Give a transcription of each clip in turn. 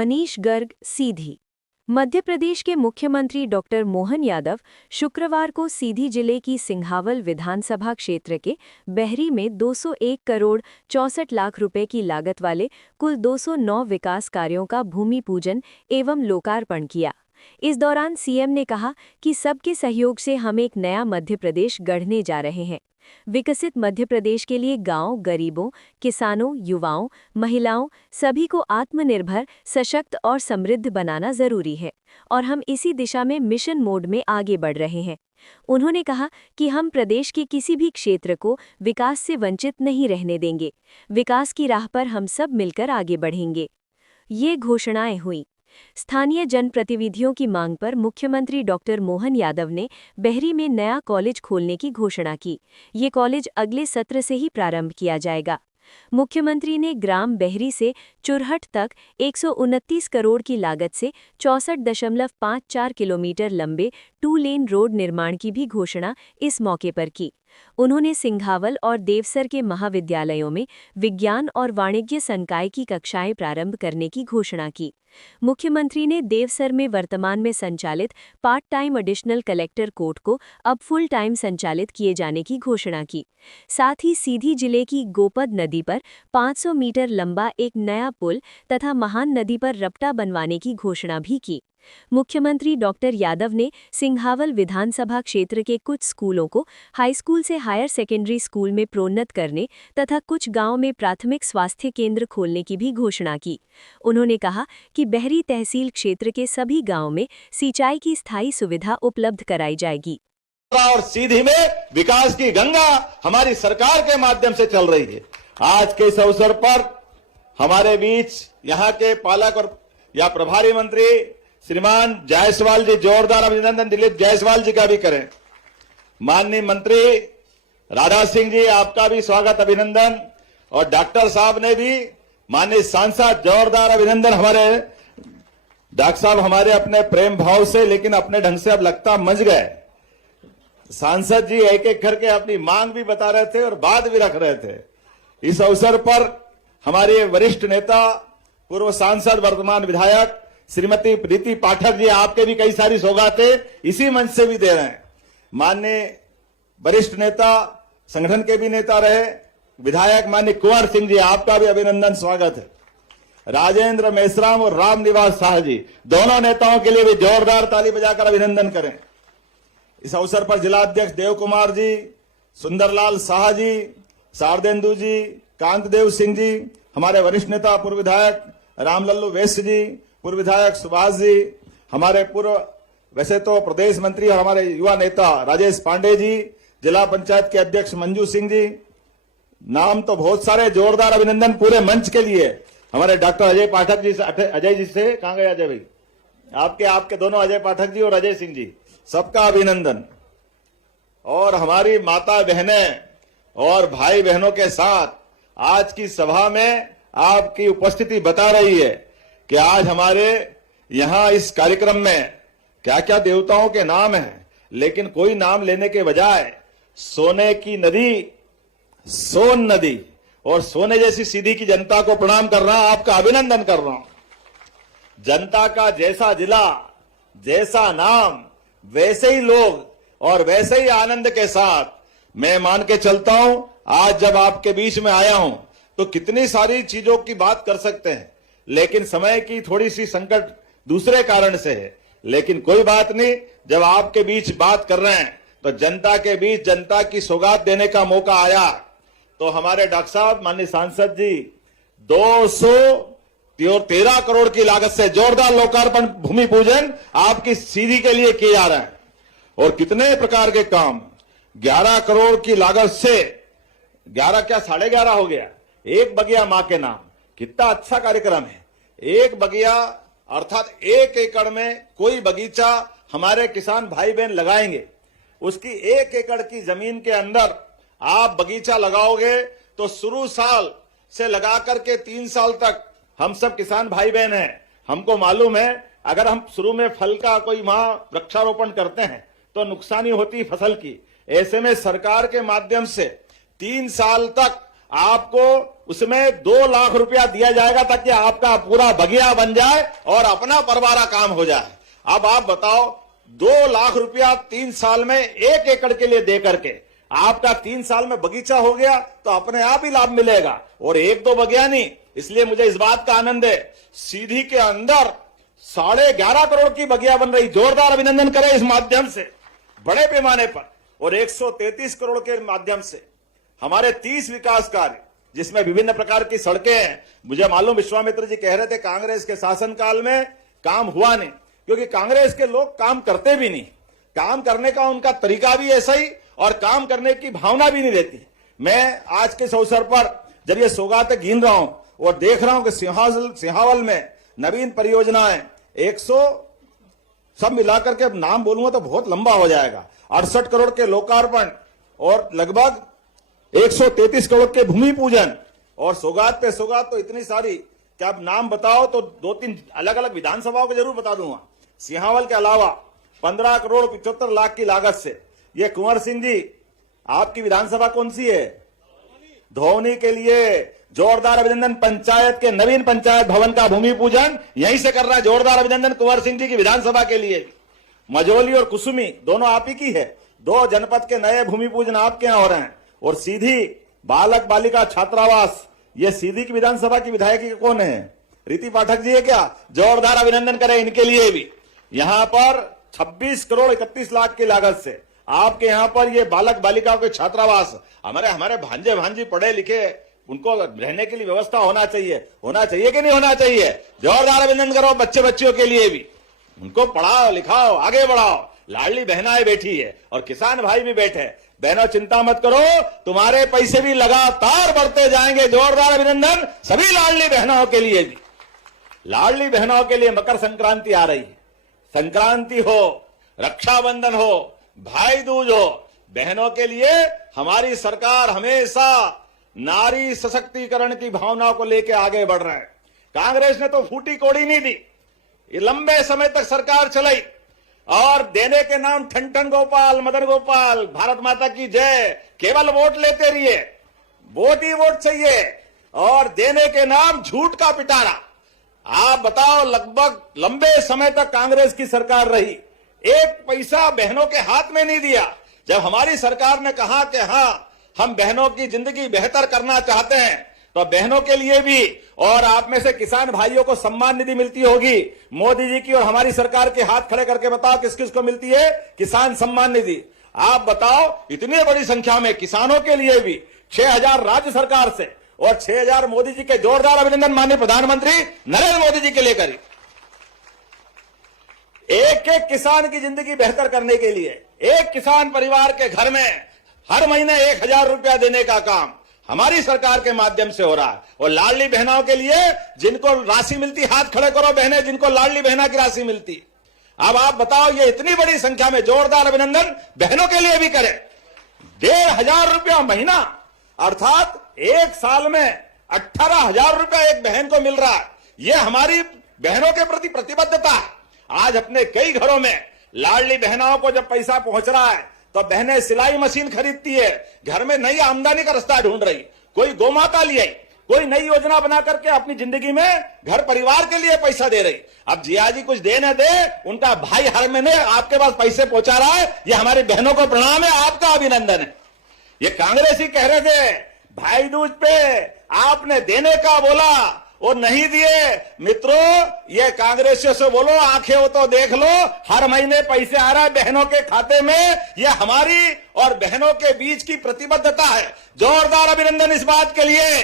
मनीष गर्ग सीधी। मध्य प्रदेश के मुख्यमंत्री डॉक्टर मोहन यादव शुक्रवार को सीधी जिले की सिंघावल विधानसभा क्षेत्र के बहरी में 201 करोड़ 64 लाख रुपए की लागत वाले कुल 209 विकास कार्यों का भूमि पूजन एवं लोकार्पण किया। इस दौरान सीएम ने कहा कि सबके सहयोग से हम एक नया मध्य प्रदेश गढ़ने जा रहे हैं। विकसित मध्य प्रदेश के लिए गांव, गरीबों, किसानों, युवाओं, महिलाओं सभी को आत्मनिर्भर, सशक्त और समृद्ध बनाना जरूरी है और हम इसी दिशा में मिशन मोड में आगे बढ़ रहे हैं। उन्होंने कहा कि हम प्रदेश के किसी भी क्षेत्र को विकास से वंचित नहीं रहने देंगे। विकास की राह पर हम सब मिलकर आगे बढ़ेंगे। ये घोषणाएं हुई। स्थानीय जनप्रतिनिधियों की मांग पर मुख्यमंत्री डॉक्टर मोहन यादव ने बहरी में नया कॉलेज खोलने की घोषणा की। ये कॉलेज अगले सत्र से ही प्रारंभ किया जाएगा। मुख्यमंत्री ने ग्राम बहरी से चुरहट तक 129 करोड़ की लागत से 64.54 किलोमीटर लंबे 2 लेन रोड निर्माण की भी घोषणा इस मौके पर की। उन्होंने सिंघावल और देवसर के महाविद्यालयों में विज्ञान और वाणिज्य संकाय की कक्षाएं प्रारंभ करने की घोषणा की। मुख्यमंत्री ने देवसर में वर्तमान में संचालित part time additional collector court को अब फुल टाइम संचालित किए जाने की घोषणा की। साथ ही सीधी जिले की गोपद नदी पर 500 मीटर लंबा एक नया पुल तथा महान नदी पर रपटा बनवाने की घोषणा भी की। मुख्यमंत्री डॉक्टर यादव ने सिंघावल विधानसभा क्षेत्र के कुछ स्कूलों को हाई स्कूल से हायर सेकेंडरी स्कूल में प्रोन्नत करने तथा कुछ गांव में प्राथमिक स्वास्थ्य केंद्र खोलने की भी घोषणा की। उन्होंने कहा कि बहरी तहसील क्षेत्र के सभी गांवों में सिंचाई की स्थायी सुविधा उपलब्ध कराई जाएगी। और सीधी में विकास की गंगा हमारी सरकार के माध्यम से चल रही है। आज के इस अवसर पर हमारे बीच यहाँ के पालक और या प्रभारी मंत्री श्रीमान जायसवाल जी, जोरदार अभिनंदन दिलीप जायसवाल जी का भी करें। माननीय मंत्री राधा सिंह जी, आपका भी स्वागत अभिनंदन। और डॉक्टर साहब ने भी, माननीय सांसद, जोरदार अभिनंदन। हमारे डॉक्टर साहब हमारे अपने प्रेम भाव से, लेकिन अपने ढंग से अब लगता मंझ गए। सांसद जी एक एक करके अपनी मांग भी बता रहे थे और बात भी रख रहे थे। इस अवसर पर हमारे वरिष्ठ नेता, पूर्व सांसद, वर्तमान विधायक श्रीमती प्रीति पाठक जी, आपके भी कई सारी सौगातें इसी मंच से भी दे रहे हैं। माननीय वरिष्ठ नेता, संगठन के भी नेता रहे विधायक माननीय कुंवर सिंह जी, आपका भी अभिनंदन, स्वागत है। राजेंद्र मेश्राम और राम निवास शाह जी, दोनों नेताओं के लिए भी जोरदार ताली बजाकर अभिनंदन करें। इस अवसर पर जिला अध्यक्ष देव कुमार जी, सुंदरलाल शाह जी, शारदेंदु जी, कांतदेव सिंह जी, हमारे वरिष्ठ नेता पूर्व विधायक रामलल्लू वैश्य जी, पूर्व विधायक सुभाष जी, हमारे पूर्व वैसे तो प्रदेश मंत्री और हमारे युवा नेता राजेश पांडे जी, जिला पंचायत के अध्यक्ष मंजू सिंह जी, नाम तो बहुत सारे। जोरदार अभिनंदन पूरे मंच के लिए। हमारे डॉक्टर अजय पाठक जी, अजय जी से कहां गए अजय भाई? आपके दोनों, अजय पाठक जी और अजय सिंह जी, सबका अभिनंदन। और हमारी माता बहनें और भाई बहनों के साथ आज की सभा में आपकी उपस्थिति बता रही है कि आज हमारे यहां इस कार्यक्रम में क्या क्या देवताओं के नाम हैं, लेकिन कोई नाम लेने के बजाय सोने की नदी, सोन नदी और सोने जैसी सीधी की जनता को प्रणाम कर रहा हूं, आपका अभिनंदन कर रहा हूं। जनता का जैसा जिला, जैसा नाम, वैसे ही लोग और वैसे ही आनंद के साथ मैं मान के चलता हूं। आज जब आपके बीच में आया हूं तो कितनी सारी चीजों की बात कर सकते हैं, लेकिन समय की थोड़ी सी संकट दूसरे कारण से है। लेकिन कोई बात नहीं, जब आपके बीच बात कर रहे हैं तो जनता के बीच जनता की सौगात देने का मौका आया। तो हमारे डॉक्टर साहब, माननीय सांसद जी, 213 करोड़ की लागत से जोरदार लोकार्पण भूमि पूजन आपकी सीधी के लिए किए जा रहे हैं। और कितने प्रकार के काम, 11 करोड़ की लागत से 11 क्या 11.5 हो गया, एक बगिया मां के नाम। कितना अच्छा कार्यक्रम है। एक बगिया अर्थात 1 एकड़ में कोई बगीचा हमारे किसान भाई बहन लगाएंगे। उसकी 1 एकड़ की जमीन के अंदर आप बगीचा लगाओगे तो शुरू साल से लगा करके 3 साल तक हम सब किसान भाई बहन हैं, हमको मालूम है अगर हम शुरू में फल का कोई वहां वृक्षारोपण करते हैं तो नुकसानी होती फसल की। ऐसे में सरकार के माध्यम से 3 साल तक आपको उसमें 2 लाख रुपया दिया जाएगा ताकि आपका पूरा बगिया बन जाए और अपना परवारा काम हो जाए। अब आप बताओ, 2 लाख रुपया 3 साल में 1 एकड़ के लिए दे करके आपका 3 साल में बगीचा हो गया तो अपने आप ही लाभ मिलेगा, और 1-2 बगिया नहीं। इसलिए मुझे इस बात का आनंद है, सीधी के अंदर 11.5 करोड़ की बगिया बन रही। जोरदार अभिनंदन करें इस माध्यम से, बड़े पैमाने पर। और 133 करोड़ के माध्यम से हमारे 30 विकास कार्य, जिसमें विभिन्न प्रकार की सड़कें हैं। मुझे मालूम, विश्वामित्र जी कह रहे थे कांग्रेस के शासनकाल में काम हुआ नहीं, क्योंकि कांग्रेस के लोग काम करते भी नहीं, काम करने का उनका तरीका भी ऐसा ही, और काम करने की भावना भी नहीं रहती। मैं आज के इस अवसर पर जब ये सौगातें गिन रहा हूं और देख रहा हूं कि सिंहावल में नवीन परियोजनाएं 100 सब मिलाकर के अब नाम बोलूंगा तो बहुत लंबा हो जाएगा, 68 करोड़ के लोकार्पण और लगभग 133 करोड़ के भूमि पूजन, और सौगात पे सौगात तो इतनी सारी कि अब नाम बताओ तो 2-3 अलग अलग विधानसभाओं को जरूर बता दूंगा। सिंहावल के अलावा 15 करोड़ 75 लाख की लागत से ये कुंवर सिंह जी, आपकी विधानसभा कौन सी है? धोनी के लिए जोरदार अभिनंदन। पंचायत के नवीन पंचायत भवन का भूमि पूजन यहीं से कर रहा है। जोरदार अभिनंदन कुंवर सिंह जी की विधानसभा के लिए। मझौली और कुसुमी दोनों आप ही की है। 2 जनपद के नए भूमि पूजन आपके यहां हो रहे हैं। और सीधी बालक बालिका छात्रावास, ये सीधी की विधानसभा की विधायक कौन है? रीति पाठक जी है क्या? जोरदार अभिनंदन करें इनके लिए भी। यहां पर 26 करोड़ 31 लाख की लागत से आपके यहां पर ये बालक बालिकाओं के छात्रावास, हमारे भांजे भांजी पढ़े लिखे, उनको रहने के लिए व्यवस्था होना चाहिए कि नहीं होना चाहिए? जोरदार अभिनंदन करो बच्चे बच्चियों के लिए भी। उनको पढ़ाओ लिखाओ, आगे बढ़ाओ। लाडली बहनाएं बैठी है और किसान भाई भी बैठे। बहनों चिंता मत करो, तुम्हारे पैसे भी लगातार बढ़ते जाएंगे। जोरदार अभिनंदन सभी लाडली बहनों के लिए भी। लाडली बहनों के लिए मकर संक्रांति आ रही है। संक्रांति हो, रक्षाबंधन हो, भाई दूज हो, बहनों के लिए हमारी सरकार हमेशा नारी सशक्तिकरण की भावना को लेकर आगे बढ़ रहा है। कांग्रेस ने तो फूटी कोड़ी नहीं दी, ये लंबे समय तक सरकार चलाई, और देने के नाम ठन ठन गोपाल, मदन गोपाल, भारत माता की जय, केवल वोट लेते रहिए, वोट ही वोट चाहिए, और देने के नाम झूठ का पिटारा। आप बताओ, लगभग लंबे समय तक कांग्रेस की सरकार रही, 1 पैसा बहनों के हाथ में नहीं दिया। जब हमारी सरकार ने कहा कि हां हम बहनों की जिंदगी बेहतर करना चाहते हैं, तो बहनों के लिए भी, और आप में से किसान भाइयों को सम्मान निधि मिलती होगी मोदी जी की, और हमारी सरकार के हाथ खड़े करके बताओ किस किस को मिलती है किसान सम्मान निधि? आप बताओ, इतनी बड़ी संख्या में किसानों के लिए भी 6000 राज्य सरकार से और 6000 मोदी जी के। जोरदार अभिनंदन माननीय प्रधानमंत्री नरेंद्र मोदी जी के लिए करी। एक एक किसान की जिंदगी बेहतर करने के लिए, एक किसान परिवार के घर में हर महीने 1000 रुपया देने का काम हमारी सरकार के माध्यम से हो रहा है। और लाडली बहनों के लिए जिनको राशि मिलती, हाथ खड़े करो बहनें जिनको लाडली बहना की राशि मिलती। अब आप बताओ, ये इतनी बड़ी संख्या में जोरदार अभिनंदन बहनों के लिए भी करें। 1500 रुपया महीना, अर्थात 1 साल में 18,000 रुपया एक बहन को मिल रहा है। ये हमारी बहनों के प्रति प्रतिबद्धता है। आज अपने कई घरों में लाडली बहनों को जब पैसा पहुंच रहा है तो बहनें सिलाई मशीन खरीदती है, घर में नई आमदनी का रास्ता ढूंढ रही, कोई गोमाता ले आई, कोई नई योजना बना करके अपनी जिंदगी में घर परिवार के लिए पैसा दे रही। अब जिया जी कुछ दे न दे, उनका भाई हर महीने आपके पास पैसे पहुंचा रहा है। ये हमारी बहनों को प्रणाम है, आपका अभिनंदन है। ये कांग्रेसी कह रहे थे भाई दूज पे आपने देने का बोला और नहीं दिए। मित्रों, ये कांग्रेसियों से बोलो, आंखें हो तो देख लो, हर महीने पैसे आ रहा है बहनों के खाते में। ये हमारी और बहनों के बीच की प्रतिबद्धता है। जोरदार अभिनंदन इस बात के लिए।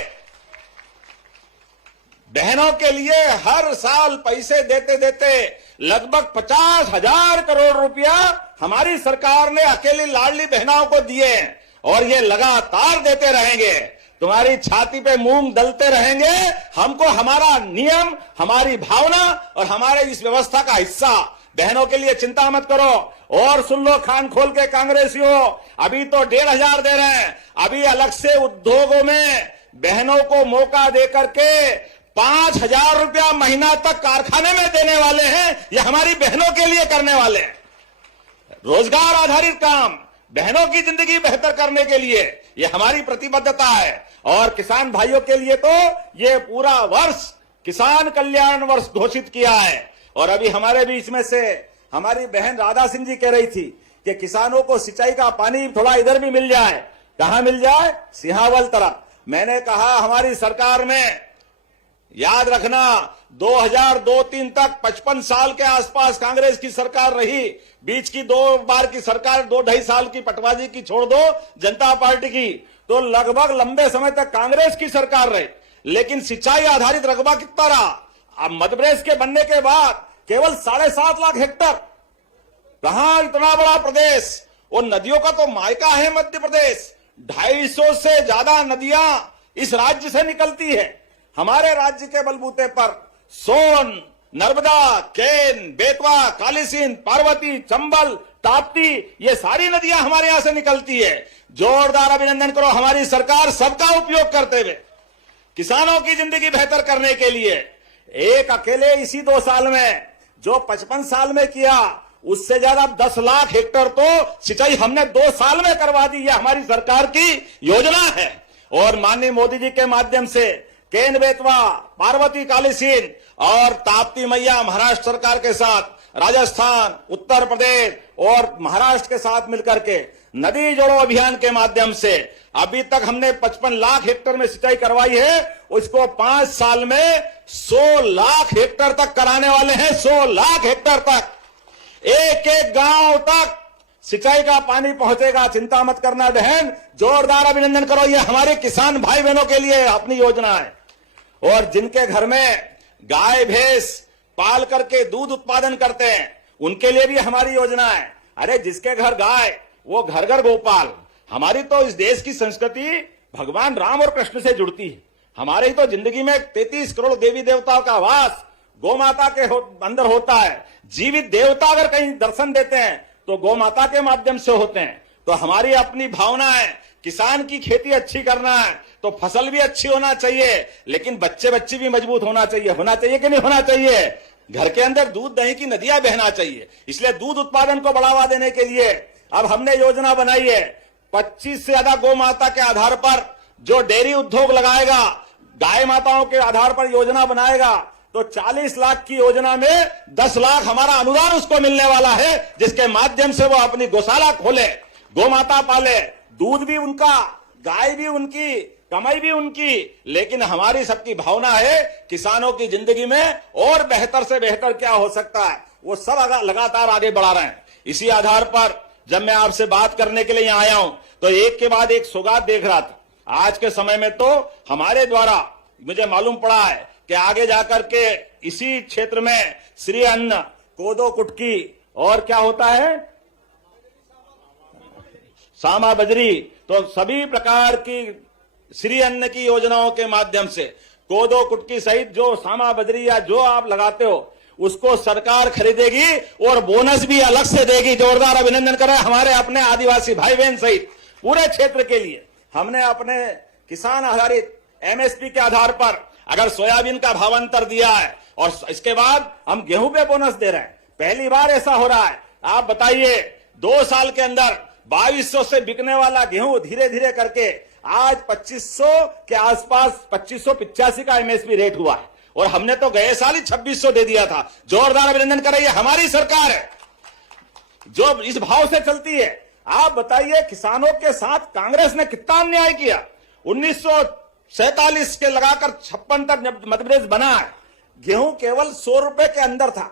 बहनों के लिए हर साल पैसे देते देते लगभग 50,000 करोड़ रुपया हमारी सरकार ने अकेली लाडली बहनों को दिए, और ये लगातार देते रहेंगे। तुम्हारी छाती पे मूंग दलते रहेंगे। हमको हमारा नियम, हमारी भावना और हमारे इस व्यवस्था का हिस्सा। बहनों के लिए चिंता मत करो। और सुन लो कान खोल के कांग्रेसियों, अभी तो 1,500 दे रहे हैं, अभी अलग से उद्योगों में बहनों को मौका दे करके 5,000 रुपया महीना तक कारखाने में देने वाले हैं। ये हमारी बहनों के लिए करने वाले हैं। रोजगार आधारित काम, बहनों की जिंदगी बेहतर करने के लिए ये हमारी प्रतिबद्धता है। और किसान भाइयों के लिए तो ये पूरा वर्ष किसान कल्याण वर्ष घोषित किया है। और अभी हमारे बीच में से हमारी बहन राधा सिंह जी कह रही थी कि किसानों को सिंचाई का पानी थोड़ा इधर भी मिल जाए। कहां मिल जाए? सिंहावल तरफ। मैंने कहा हमारी सरकार में, याद रखना, 2002-03 तक 55 साल के आसपास कांग्रेस की सरकार रही। बीच की 2 बार की सरकार 2-2.5 साल की पटवाजी की छोड़ दो, जनता पार्टी की, तो लगभग लंबे समय तक कांग्रेस की सरकार रही। लेकिन सिंचाई आधारित रकबा कितना रहा? अब मध्य प्रदेश के बनने के बाद केवल 7.5 लाख हेक्टर। कहां इतना बड़ा प्रदेश, और नदियों का तो मायका है मध्य प्रदेश। 250 से ज्यादा नदियां इस राज्य से निकलती है। हमारे राज्य के बलबूते पर सोन, नर्मदा, केन, बेतवा, कालीसिंध, पार्वती, चंबल, ताप्ती, ये सारी नदियां हमारे यहां से निकलती है। जोरदार अभिनंदन करो हमारी सरकार सबका उपयोग करते हुए किसानों की जिंदगी बेहतर करने के लिए। एक अकेले इसी 2 साल में जो 55 साल में किया, उससे ज्यादा 10 लाख हेक्टर तो सिंचाई हमने 2 साल में करवा दी। यह हमारी सरकार की योजना है। और माननीय मोदी जी के माध्यम से केन, बेतवा, पार्वती, कालीसिंध और ताप्ती मैया महाराष्ट्र सरकार के साथ, राजस्थान, उत्तर प्रदेश और महाराष्ट्र के साथ मिलकर के नदी जोड़ो अभियान के माध्यम से अभी तक हमने 55 लाख हेक्टर में सिंचाई करवाई है। उसको 5 साल में 100 लाख हेक्टर तक कराने वाले हैं। 100 लाख हेक्टर तक, एक एक गांव तक सिंचाई का पानी पहुंचेगा। चिंता मत करना बहन, जोरदार अभिनंदन करो। ये हमारे किसान भाई बहनों के लिए अपनी योजना है। और जिनके घर में गाय भैंस पाल करके दूध उत्पादन करते हैं, उनके लिए भी हमारी योजना है। अरे जिसके घर गाय, वो घर घर गोपाल। हमारी तो इस देश की संस्कृति भगवान राम और कृष्ण से जुड़ती है। हमारे ही तो जिंदगी में 33 करोड़ देवी देवताओं का वास गौ माता के अंदर होता है। जीवित देवता अगर कहीं दर्शन देते हैं तो गौ माता के माध्यम से होते हैं। तो हमारी अपनी भावना है, किसान की खेती अच्छी करना है तो फसल भी अच्छी होना चाहिए, लेकिन बच्चे भी मजबूत होना चाहिए कि नहीं होना चाहिए? घर के अंदर दूध दही की नदियां बहना चाहिए। इसलिए दूध उत्पादन को बढ़ावा देने के लिए अब हमने योजना बनाई है। 25 से ज्यादा गौ माता के आधार पर जो डेयरी उद्योग लगाएगा, गाय माताओं के आधार पर योजना बनाएगा, तो 40 लाख की योजना में 10 लाख हमारा अनुदान उसको मिलने वाला है, जिसके माध्यम से वो अपनी गौशाला खोले, गौ माता पाले, दूध भी उनका, गाय भी उनकी, कमाई भी उनकी। लेकिन हमारी सबकी भावना है किसानों की जिंदगी में और बेहतर से बेहतर क्या हो सकता है, वो सब लगातार आगे बढ़ा रहे हैं। इसी आधार पर जब मैं आपसे बात करने के लिए यहां आया हूं तो एक के बाद एक सौगात देख रहा था। आज के समय में तो हमारे द्वारा मुझे मालूम पड़ा है कि आगे जाकर के इसी क्षेत्र में श्री अन्न, कोदो कुटकी और क्या होता है, सामा बजरी, तो सभी प्रकार की श्री अन्न की योजनाओं के माध्यम से कोदो कुटकी सहित जो सामा बजरी या जो आप लगाते हो उसको सरकार खरीदेगी और बोनस भी अलग से देगी। जोरदार अभिनंदन करें हमारे अपने आदिवासी भाई बहन सहित पूरे क्षेत्र के लिए। हमने अपने किसान आधारित एमएसपी के आधार पर अगर सोयाबीन का भावांतर दिया है और इसके बाद हम गेहूं पे बोनस दे रहे हैं। पहली बार ऐसा हो रहा है। आप बताइए 2 साल के अंदर 2200 से बिकने वाला गेहूं धीरे धीरे करके आज 2500 के आसपास 2585 का एमएसपी रेट हुआ है और हमने तो गए साल ही 2600 दे दिया था। जोरदार अभिनंदन करें, हमारी सरकार है जो इस भाव से चलती है। आप बताइए किसानों के साथ कांग्रेस ने कितना अन्याय किया। 1947 के लगाकर 56 तक जब मध्य प्रदेश बना है, गेहूं केवल 100 रुपए के अंदर था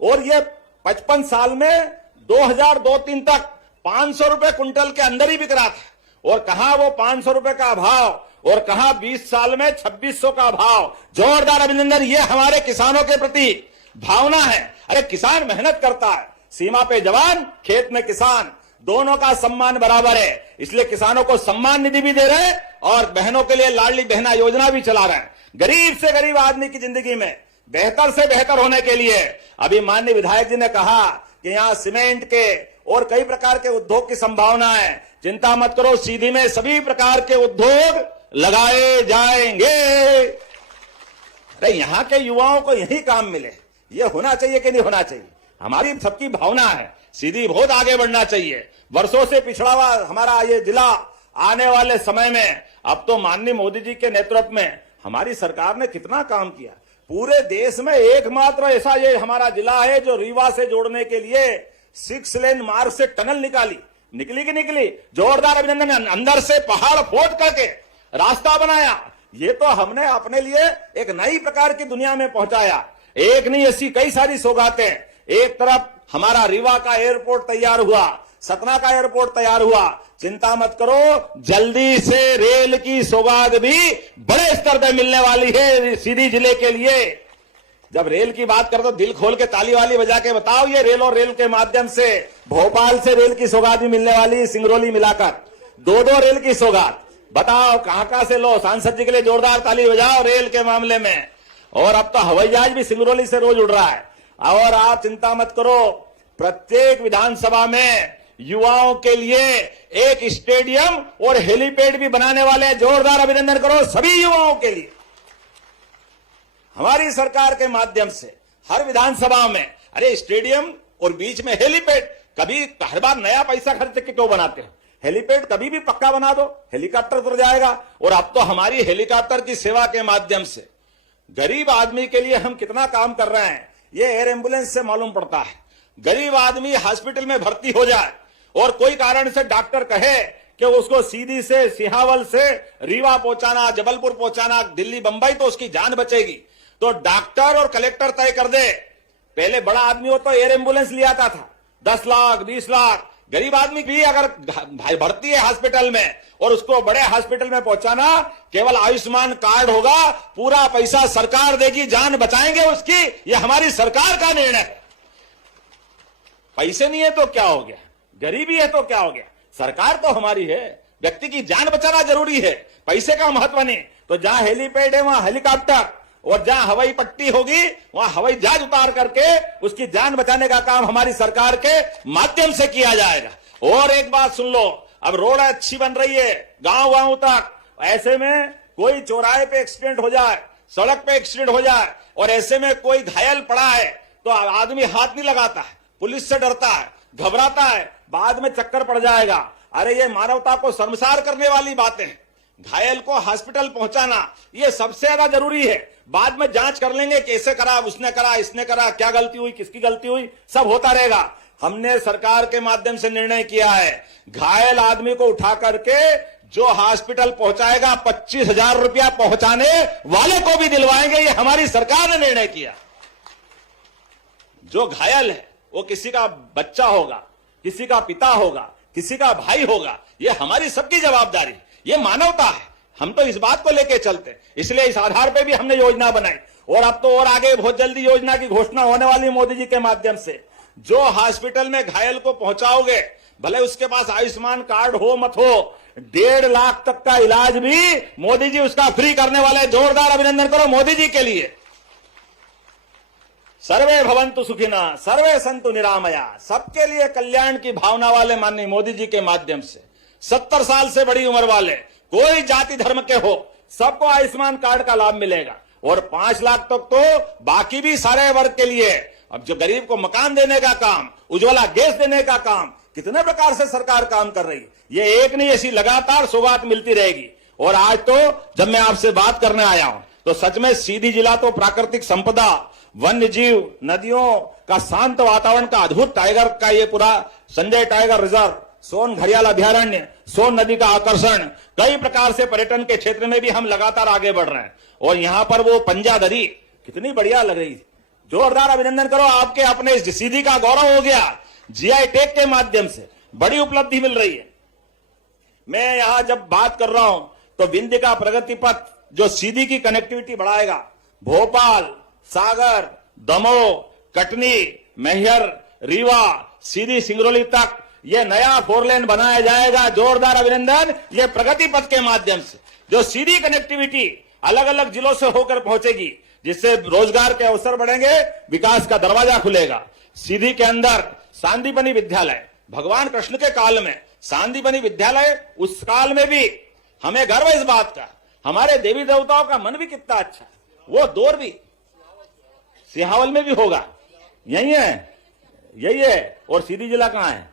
और ये 55 साल में 2002-03 तक 500 रुपए कुंटल के अंदर ही बिक रहा था। और कहां वो 500 रुपए का भाव और कहां 20 साल में 2600 का भाव। जोरदार अभिनंदन, ये हमारे किसानों के प्रति भावना है। अरे किसान मेहनत करता है, सीमा पे जवान, खेत में किसान, दोनों का सम्मान बराबर है। इसलिए किसानों को सम्मान निधि भी दे रहे हैं और बहनों के लिए लाडली बहना योजना भी चला रहे हैं। गरीब से गरीब आदमी की जिंदगी में बेहतर से बेहतर होने के लिए अभी माननीय विधायक जी ने कहा कि यहां सीमेंट के और कई प्रकार के उद्योग की संभावना है। चिंता मत करो, सीधी में सभी प्रकार के उद्योग लगाए जाएंगे। अरे यहां के युवाओं को यही काम मिले, ये होना चाहिए कि नहीं होना चाहिए? हमारी सबकी भावना है सीधी बहुत आगे बढ़ना चाहिए। वर्षों से पिछड़ा हुआ हमारा ये जिला आने वाले समय में अब तो माननीय मोदी जी के नेतृत्व में हमारी सरकार ने कितना काम किया। पूरे देश में एकमात्र ऐसा ये हमारा जिला है जो रीवा से जोड़ने के लिए 6 लेन मार्ग से टनल निकली कि निकली। जोरदार अभिनंदन। अंदर से पहाड़ फोड़ करके रास्ता बनाया। ये तो हमने अपने लिए एक नई प्रकार की दुनिया में पहुंचाया। एक नहीं, ऐसी कई सारी सौगातें। एक तरफ हमारा रीवा का एयरपोर्ट तैयार हुआ, सतना का एयरपोर्ट तैयार हुआ। चिंता मत करो, जल्दी से रेल की सौगात भी बड़े स्तर पर मिलने वाली है सीधी जिले के लिए। जब रेल की बात करो तो दिल खोल के ताली वाली बजा के बताओ, ये रेल और रेल के माध्यम से भोपाल से रेल की सौगात भी मिलने वाली, सिंगरौली मिलाकर 2-2 रेल की सौगात। बताओ कहां से लो। सांसद जी के लिए जोरदार ताली बजाओ रेल के मामले में। और अब तो हवाई जहाज भी सिंगरौली से रोज उड़ रहा है। और आप चिंता मत करो, प्रत्येक विधानसभा में युवाओं के लिए एक स्टेडियम और हेलीपैड भी बनाने वाले हैं। जोरदार अभिनंदन करो सभी युवाओं के लिए। हमारी सरकार के माध्यम से हर विधानसभा में अरे स्टेडियम और बीच में हेलीपैड। कभी हर बार नया पैसा खर्च के क्यों बनाते हो? हेलीपैड कभी भी पक्का बना दो, हेलीकॉप्टर उतर जाएगा। और अब तो हमारी हेलीकॉप्टर की सेवा के माध्यम से गरीब आदमी के लिए हम कितना काम कर रहे हैं, ये एयर एम्बुलेंस से मालूम पड़ता है। गरीब आदमी हॉस्पिटल में भर्ती हो जाए और कोई कारण से डॉक्टर कहे कि उसको सीधी से सिहावल से रीवा पहुंचाना, जबलपुर पहुंचाना, दिल्ली बंबई, तो उसकी जान बचेगी। तो डॉक्टर और कलेक्टर तय कर दे। पहले बड़ा आदमी हो तो एयर एम्बुलेंस ले आता था, 10 लाख 20 लाख। गरीब आदमी भी अगर भर्ती है हॉस्पिटल में और उसको बड़े हॉस्पिटल में पहुंचाना, केवल आयुष्मान कार्ड होगा, पूरा पैसा सरकार देगी, जान बचाएंगे उसकी। यह हमारी सरकार का निर्णय है। पैसे नहीं है तो क्या हो गया, गरीबी है तो क्या हो गया, सरकार तो हमारी है। व्यक्ति की जान बचाना जरूरी है, पैसे का महत्व नहीं। तो जहां हेलीपैड है वहां हेलीकॉप्टर, और जहां हवाई पट्टी होगी वहां हवाई जहाज उतार करके उसकी जान बचाने का काम हमारी सरकार के माध्यम से किया जाएगा। और एक बात सुन लो, अब रोड अच्छी बन रही है गांव गांव तक। ऐसे में कोई चौराहे पे एक्सीडेंट हो जाए, सड़क पे एक्सीडेंट हो जाए और ऐसे में कोई घायल पड़ा है तो आदमी हाथ नहीं लगाता है, पुलिस से डरता है, घबराता है, बाद में चक्कर पड़ जाएगा। अरे ये मानवता को शर्मसार करने वाली बातें हैं। घायल को हॉस्पिटल पहुंचाना ये सबसे ज्यादा जरूरी है। बाद में जांच कर लेंगे कैसे करा, उसने करा, इसने करा, क्या गलती हुई, किसकी गलती हुई, सब होता रहेगा। हमने सरकार के माध्यम से निर्णय किया है, घायल आदमी को उठा करके जो हॉस्पिटल पहुंचाएगा 25,000 रुपया पहुंचाने वाले को भी दिलवाएंगे। ये हमारी सरकार ने निर्णय किया। जो घायल है वो किसी का बच्चा होगा, किसी का पिता होगा, किसी का भाई होगा, ये हमारी सबकी जवाबदारी, ये मानवता है। हम तो इस बात को लेके चलते, इसलिए इस आधार पे भी हमने योजना बनाई। और अब तो और आगे बहुत जल्दी योजना की घोषणा होने वाली मोदी जी के माध्यम से। जो हॉस्पिटल में घायल को पहुंचाओगे, भले उसके पास आयुष्मान कार्ड हो मत हो, 1.5 लाख तक का इलाज भी मोदी जी उसका फ्री करने वाले। जोरदार अभिनंदन करो मोदी जी के लिए। सर्वे भवन्तु सुखिनः, सर्वे सन्तु निरामया। सबके लिए कल्याण की भावना वाले माननीय मोदी जी के माध्यम से 70 साल से बड़ी उम्र वाले, कोई जाति धर्म के हो, सबको आयुष्मान कार्ड का लाभ मिलेगा। और 5 लाख तक तो बाकी भी सारे वर्ग के लिए। अब जो गरीब को मकान देने का काम, उज्ज्वला गैस देने का काम, कितने प्रकार से सरकार काम कर रही है। ये एक नहीं, ऐसी लगातार सौगात मिलती रहेगी। और आज तो जब मैं आपसे बात करने आया हूं तो सच में सीधी जिला तो प्राकृतिक संपदा, वन्य जीव, नदियों का शांत वातावरण का अद्भुत टाइगर का ये पूरा संजय टाइगर रिजर्व, सोन घड़ियाल अभ्यारण्य, सोन नदी का आकर्षण, कई प्रकार से पर्यटन के क्षेत्र में भी हम लगातार आगे बढ़ रहे हैं। और यहां पर वो पंजादरी कितनी बढ़िया लग रही। जोरदार अभिनंदन करो, आपके अपने इस सीधी का गौरव हो गया। जीआई टैग के माध्यम से बड़ी उपलब्धि मिल रही है। मैं यहां जब बात कर रहा हूं तो विंध्य का प्रगति पथ जो सीधी की कनेक्टिविटी बढ़ाएगा, भोपाल, सागर, दमोह, कटनी, मैहर, रीवा, सीधी सिंगरौली तक ये नया 4 लेन बनाया जाएगा। जोरदार अभिनंदन। ये प्रगति पथ के माध्यम से जो सीधी कनेक्टिविटी अलग अलग जिलों से होकर पहुंचेगी, जिससे रोजगार के अवसर बढ़ेंगे, विकास का दरवाजा खुलेगा। सीधी के अंदर सांदीपनि विद्यालय, भगवान कृष्ण के काल में सांदीपनि विद्यालय, उस काल में भी हमें गर्व है इस बात का। हमारे देवी देवताओं का मन भी कितना अच्छा, वो दौर भी सिहावल में भी होगा। यही है। और सीधी जिला कहां है?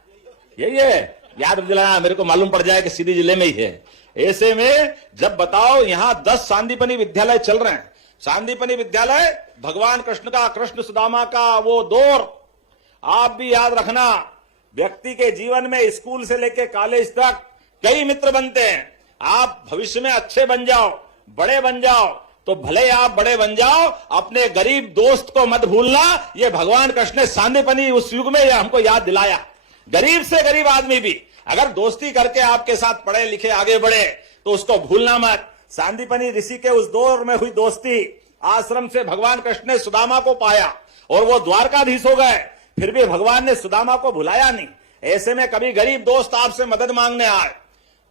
यही है। याद दिलाना, मेरे को मालूम पड़ जाए कि सीधी जिले में ही है। ऐसे में जब बताओ यहां 10 सांदीपनी विद्यालय चल रहे हैं, सांदीपनी विद्यालय भगवान कृष्ण का, कृष्ण सुदामा का वो दौर आप भी याद रखना। व्यक्ति के जीवन में स्कूल से लेकर कॉलेज तक कई मित्र बनते हैं। आप भविष्य में अच्छे बन जाओ, बड़े बन जाओ, तो भले आप बड़े बन जाओ, अपने गरीब दोस्त को मत भूलना। ये भगवान कृष्ण ने सांदीपनी उस युग में हमको याद दिलाया। गरीब से गरीब आदमी भी अगर दोस्ती करके आपके साथ पढ़े लिखे आगे बढ़े तो उसको भूलना मत। सांदीपनी ऋषि के उस दौर में हुई दोस्ती, आश्रम से भगवान कृष्ण ने सुदामा को पाया और वो द्वारकाधीश हो गए, फिर भी भगवान ने सुदामा को भुलाया नहीं। ऐसे में कभी गरीब दोस्त आपसे मदद मांगने आए,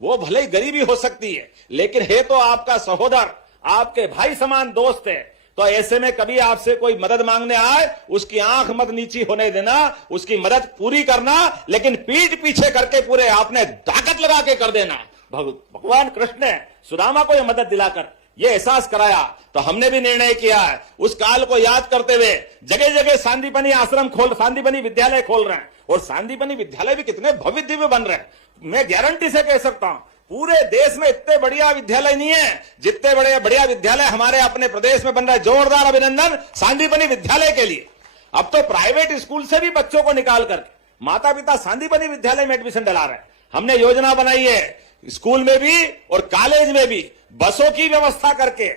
वो भले ही गरीबी हो सकती है लेकिन है तो आपका सहोदर, आपके भाई समान दोस्त है, तो ऐसे में कभी आपसे कोई मदद मांगने आए उसकी आंख मत नीची होने देना, उसकी मदद पूरी करना, लेकिन पीठ पीछे करके पूरे आपने ताकत लगा के कर देना। भगवान कृष्ण ने सुदामा को यह मदद दिलाकर ये एहसास कराया, तो हमने भी निर्णय किया है उस काल को याद करते हुए जगह जगह सांदीपनी आश्रम सांदीपनी विद्यालय खोल रहे हैं। और सांदीपनी विद्यालय भी कितने भव्य दिव्य बन रहे हैं। मैं गारंटी से कह सकता हूं पूरे देश में इतने बढ़िया विद्यालय नहीं है जितने बड़े बढ़िया विद्यालय हमारे अपने प्रदेश में बन रहा है। जोरदार अभिनंदन सांदीपनी विद्यालय के लिए। अब तो प्राइवेट स्कूल से भी बच्चों को निकाल करके माता पिता सांदीपनी विद्यालय में एडमिशन दिला रहे हैं। हमने योजना बनाई है स्कूल में भी और कॉलेज में भी बसों की व्यवस्था करके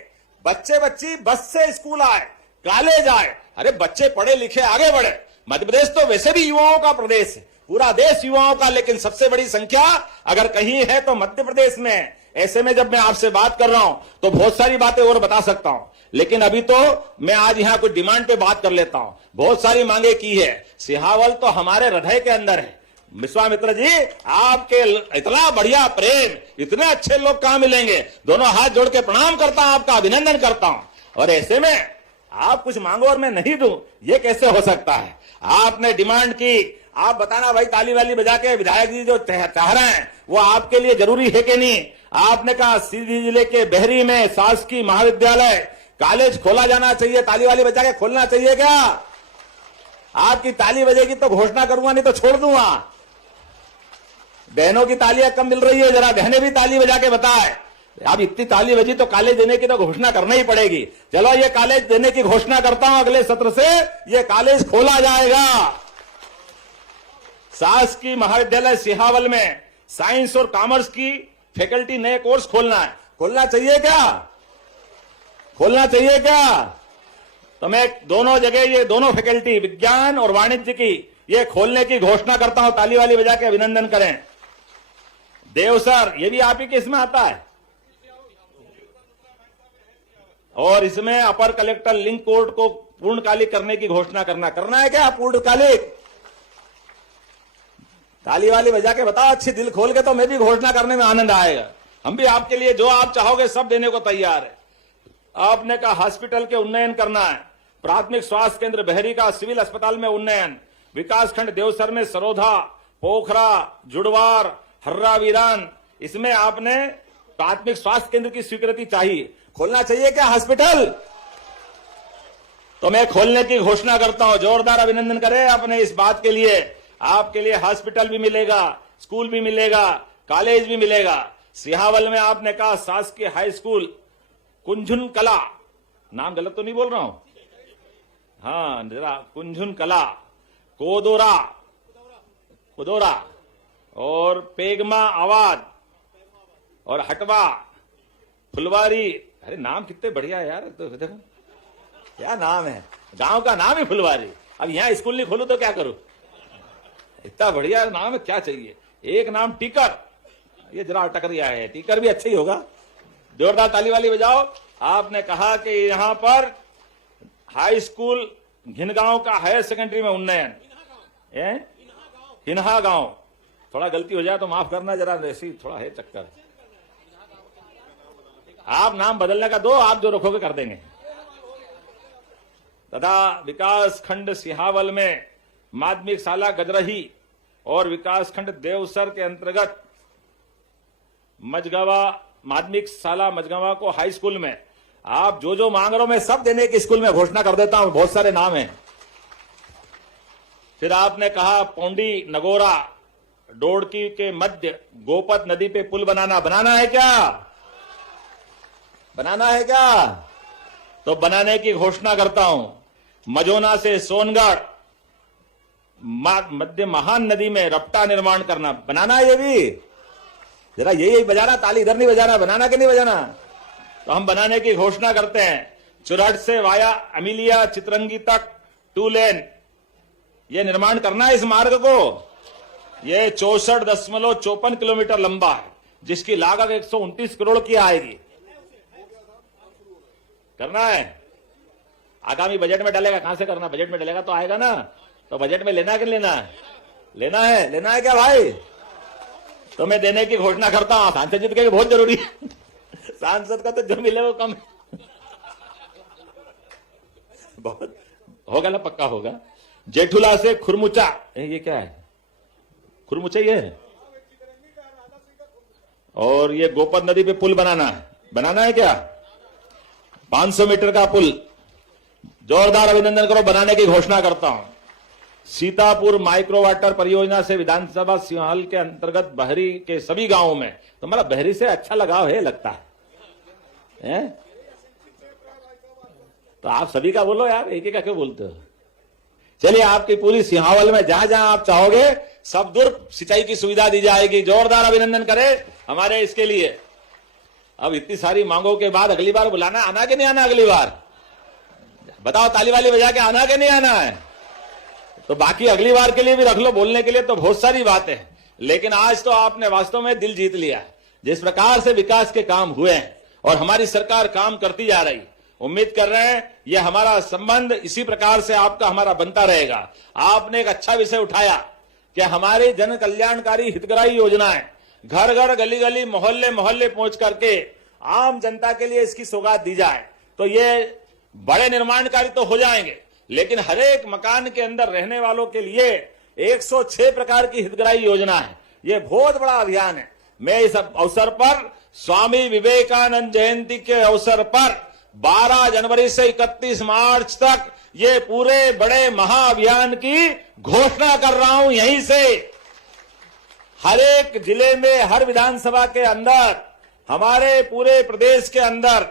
बच्चे बच्ची बस से स्कूल आए, कॉलेज आए। अरे बच्चे पढ़े लिखे आगे बढ़े। मध्य प्रदेश तो वैसे भी युवाओं का प्रदेश है, पूरा देश युवाओं का, लेकिन सबसे बड़ी संख्या अगर कहीं है तो मध्य प्रदेश में। ऐसे में जब मैं आपसे बात कर रहा हूं तो बहुत सारी बातें और बता सकता हूं, लेकिन अभी तो मैं आज यहां कुछ डिमांड पे बात कर लेता हूं। बहुत सारी मांगे की है। सिहावल तो हमारे हृदय के अंदर है। विश्वामित्र जी, आपके इतना बढ़िया प्रेम, इतने अच्छे लोग कहां मिलेंगे। दोनों हाथ जोड़ के प्रणाम करता हूं, आपका अभिनंदन करता हूं। और ऐसे में आप कुछ मांगो और मैं नहीं दूं, ये कैसे हो सकता है। आपने डिमांड की, आप बताना भाई, ताली वाली बजा के विधायक जी जो चाह रहे हैं वो आपके लिए जरूरी है कि नहीं। आपने कहा सीधी जिले के बहरी में शासकीय महाविद्यालय कॉलेज खोला जाना चाहिए, ताली वाली बजा के खोलना चाहिए क्या। आपकी ताली बजेगी तो घोषणा करूंगा, नहीं तो छोड़ दूंगा। बहनों की तालियां कम मिल रही है, जरा बहनें भी ताली बजा के बताए। अब इतनी ताली बजी तो कॉलेज देने की तो घोषणा करना ही पड़ेगी। चलो ये कॉलेज देने की घोषणा करता हूं, अगले सत्र से ये कॉलेज खोला जाएगा। शासकीय महाविद्यालय सिहावल में साइंस और कॉमर्स की फैकल्टी नए कोर्स खोलना है। खोलना चाहिए क्या, खोलना चाहिए क्या। तो मैं दोनों जगह ये दोनों फैकल्टी विज्ञान और वाणिज्य की ये खोलने की घोषणा करता हूं। ताली वाली बजा के अभिनंदन करें। देवसर ये भी आप ही के इसमें आता है। और इसमें अपर कलेक्टर लिंक कोर्ट को पूर्णकालिक करने की घोषणा करना है क्या पूर्णकालिक। ताली वाली बजा के बताओ अच्छी दिल खोल के, तो मैं भी घोषणा करने में आनंद आएगा। हम भी आपके लिए जो आप चाहोगे सब देने को तैयार है। आपने कहा हॉस्पिटल के उन्नयन करना है, प्राथमिक स्वास्थ्य केंद्र बहरी का सिविल अस्पताल में उन्नयन, विकासखंड देवसर में सरोधा, पोखरा, जुड़वार, हर्रा वीरान, इसमें आपने प्राथमिक स्वास्थ्य केंद्र की स्वीकृति चाहिए। खोलना चाहिए क्या हॉस्पिटल। तो मैं खोलने की घोषणा करता हूं। जोरदार अभिनंदन करें अपने इस बात के लिए। आपके लिए हॉस्पिटल भी मिलेगा, स्कूल भी मिलेगा, कॉलेज भी मिलेगा। सिहावल में आपने कहा शासकीय हाई स्कूल, कुंझुन कला, नाम गलत तो नहीं बोल रहा हूं, हाँ जरा, कुंझुन कला, कुदोरा और पेगमा आवाद और हटवा, फुलवारी। अरे नाम कितने बढ़िया है यार। तो देखो क्या नाम है, गांव का नाम है फुलवारी। अब यहां स्कूल नहीं खोलू तो क्या करूं, इतना बढ़िया नाम है, क्या चाहिए। एक नाम टीकर, ये जरा अटक रहा है, टीकर भी अच्छा ही होगा। जोरदार ताली वाली बजाओ। आपने कहा कि यहां पर हाई स्कूल घिनगांव का हायर सेकेंडरी में उन्नयन, हिन्हा गांव, थोड़ा गलती हो जाए तो माफ करना, जरा ऐसी थोड़ा है चक्कर। आप नाम बदलने का दो, आप जो रखोगे कर देंगे। तथा विकास खंड सिहावल में माध्यमिक शाला गजरही और विकास खंड देवसर के अंतर्गत मझगवा, माध्यमिक शाला मझगवा को हाई स्कूल में आप जो जो मांग रहे हो मैं सब देने की स्कूल में घोषणा कर देता हूं। बहुत सारे नाम हैं। फिर आपने कहा पौंडी, नगोरा, डोड़की के मध्य गोपत नदी पे पुल बनाना है क्या? बनाना है क्या? तो बनाने की घोषणा करता हूं। मझोना से सोनगढ़ मध्य महान नदी में रपटा निर्माण करना, बनाना है ये भी? जरा यही बजाना, ताली इधर नहीं बजाना, बनाना कि नहीं बजाना? तो हम बनाने की घोषणा करते हैं। चुरहट से वाया अमिलिया चित्रंगी तक 2 लेन ये निर्माण करना है। इस मार्ग को ये 64.54 किलोमीटर लंबा है, जिसकी लागत 129 करोड़ की आएगी। करना है, आगामी बजट में डालेगा। कहां से करना? बजट में डालेगा तो आएगा ना। तो बजट में लेना है कि लेना है? लेना है क्या भाई? तो मैं देने की घोषणा करता हूं। सांसद जी के बहुत जरूरी है। सांसद का तो जो मिले वो कम है। बहुत होगा ना, पक्का होगा। जेठुला से खुरमुचा, ये क्या है? खुरमुचा ये है। और ये गोपत नदी पे पुल बनाना है क्या? 500 मीटर का पुल, जोरदार अभिनंदन करो। बनाने की घोषणा करता हूं। सीतापुर माइक्रो वाटर परियोजना से विधानसभा सिंहाल के अंतर्गत बहरी के सभी गांवों में, तो मतलब बहरी से अच्छा लगाव है लगता है? तो आप सभी का बोलो यार, एक एक का क्यों बोलते हो? चलिए, आपकी पूरी सिंहावल में जहां जहां आप चाहोगे सब दूर सिंचाई की सुविधा दी जाएगी। जोरदार अभिनंदन करें हमारे इसके लिए। अब इतनी सारी मांगों के बाद अगली बार बुलाना, आना कि नहीं आना? अगली बार बताओ, ताली वाली बजा के आना कि नहीं आना है? तो बाकी अगली बार के लिए भी रख लो, बोलने के लिए तो बहुत सारी बातें हैं। लेकिन आज तो आपने वास्तव में दिल जीत लिया है। जिस प्रकार से विकास के काम हुए हैं और हमारी सरकार काम करती जा रही, उम्मीद कर रहे हैं ये हमारा संबंध इसी प्रकार से आपका हमारा बनता रहेगा। आपने एक अच्छा विषय उठाया कि हमारी जन कल्याणकारी हितग्राही योजनाएं घर घर गली गली मोहल्ले मोहल्ले पहुंच करके आम जनता के लिए इसकी सौगात दी जाए। तो ये बड़े निर्माण कार्य तो हो जाएंगे, लेकिन हर एक मकान के अंदर रहने वालों के लिए 106 प्रकार की हितग्राही योजना है। ये बहुत बड़ा अभियान है। मैं इस अवसर पर स्वामी विवेकानंद जयंती के अवसर पर 12 जनवरी से 31 मार्च तक ये पूरे बड़े महाअभियान की घोषणा कर रहा हूं। यहीं से हर एक जिले में, हर विधानसभा के अंदर, हमारे पूरे प्रदेश के अंदर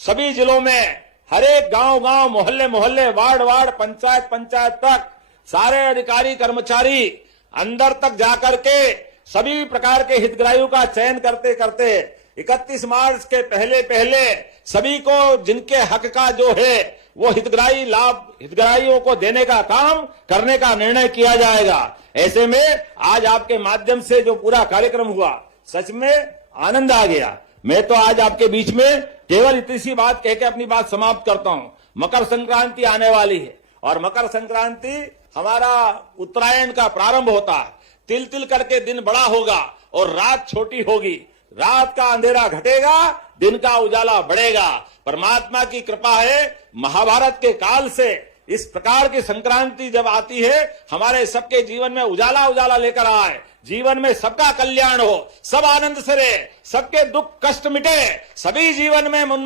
सभी जिलों में, हर एक गांव मोहल्ले मोहल्ले, वार्ड पंचायत तक सारे अधिकारी कर्मचारी अंदर तक जाकर के सभी प्रकार के हितग्राहियों का चयन करते करते 31 मार्च के पहले सभी को जिनके हक का जो है वो हितग्राही लाभ हितग्राहियों को देने का काम करने का निर्णय किया जाएगा। ऐसे में आज आपके माध्यम से जो पूरा कार्यक्रम हुआ, सच में आनंद आ गया। मैं तो आज आपके बीच में केवल इतनी सी बात कह के अपनी बात समाप्त करता हूं। मकर संक्रांति आने वाली है और मकर संक्रांति हमारा उत्तरायण का प्रारंभ होता है। तिल तिल करके दिन बड़ा होगा और रात छोटी होगी। रात का अंधेरा घटेगा, दिन का उजाला बढ़ेगा। परमात्मा की कृपा है, महाभारत के काल से इस प्रकार की संक्रांति जब आती है, हमारे सबके जीवन में उजाला उजाला लेकर आए, जीवन में सबका कल्याण हो, सब आनंद से रहे, सबके दुख कष्ट मिटे, सभी जीवन में मुंह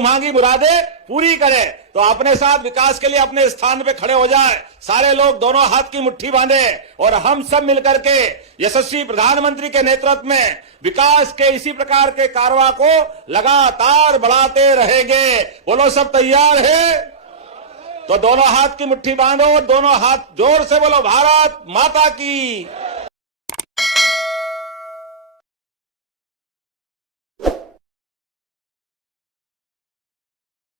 मांगी मुरादें पूरी करे। तो अपने साथ विकास के लिए अपने स्थान पे खड़े हो जाए, सारे लोग दोनों हाथ की मुट्ठी बांधे और हम सब मिलकर के यशस्वी प्रधानमंत्री के नेतृत्व में विकास के इसी प्रकार के कारवा को लगातार बढ़ाते रहेंगे। बोलो, सब तैयार है? तो दोनों हाथ की मुट्ठी बांधो, दोनों हाथ जोर से बोलो, भारत माता की।